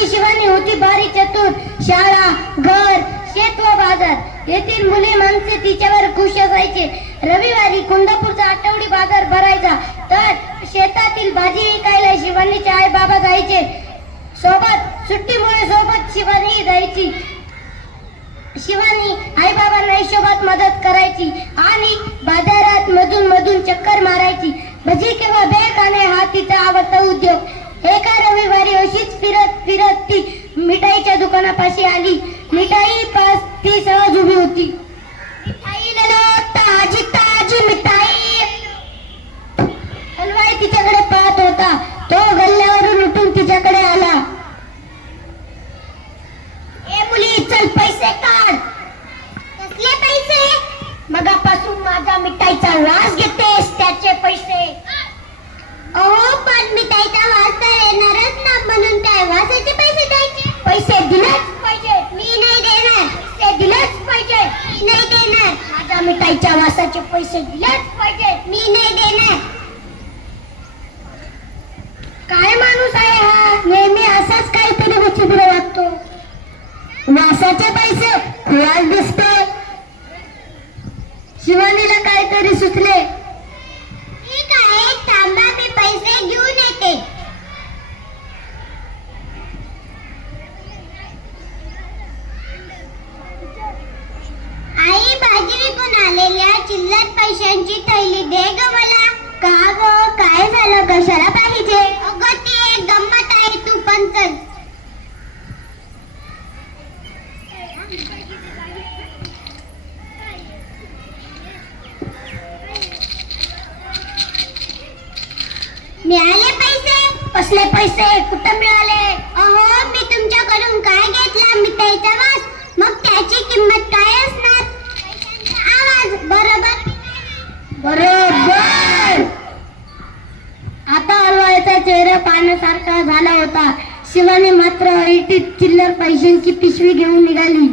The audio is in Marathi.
आमची शिवानी होती भारी चतुर शाळा घर शेत व बाजार. येथील मुले माणसे तिच्यावर खुश असायचे. रविवारी कुंदापूरचा आठवडी बाजार भरायचा. तर शेतातील भाजी विकायला शिवानीचे आई बाबा जायचे. सोबत सुट्टीमुळे सोबत शिवानी जायची. शिवानी आई बाबांना हिशोबात मदत करायची आणि बाजारात मधून मधून चक्कर मारायची. भजी किंवा बेळ खाणे हा तिचा आवडता उद्योग. एका रविवारी अशीच फिरत फिरत दुकानापाशी आली. मिठाई पास ती सहज उभी होती. मिठाई ले ताजी ताजी मिठाई. हलवाई तिच्याकडे पाहत होता. तो गल्ल्यावरून उठून तिच्याकडे आला. ए मुली चल पैसे काढ. कसले पैसे? मगापासून माझा मिठाईचा वास घेते त्याचे पैसे अहो पण मिठाईचा वास तर येणारच ना म्हणून काय वासाचे पैसे द्यायचे पैसे दिलेच पाहिजे मी नाही देणार पैसे दिलेच पाहिजे मी नाही देणार माझ्या मिठाईच्या वासाचे पैसे दिलेच पाहिजे मी नाही देणार काय माणूस आहे हा नेहमी असाच काहीतरी विचित्र वागतो वासाचे पैसे खुळाच दिसते शिवानीला काहीतरी सुचले ठीक आहे थांबा मी पैसे घेऊन येते आई भाजी विकून आलेल्या चिल्लर पैशांची थैली दे ग मला का ग काय झालं कशाला पाहिजे अगं ती एक गंमत आहे तू पण चल मिळाले पैसे? कसले पैसे? कुठं मिळाले? अहो मी तुमच्याकडून काय घेतला? मिठाईचा वास. मग त्याची किंमत काय असणार? आवाज. बरोबर? बरोबर! आता अलवायचा चेहरा पाहण्यासारखा झाला होता. शिवाने मात्र ऐटीत चिल्लर पैशांची पिशवी घेऊन निघाली.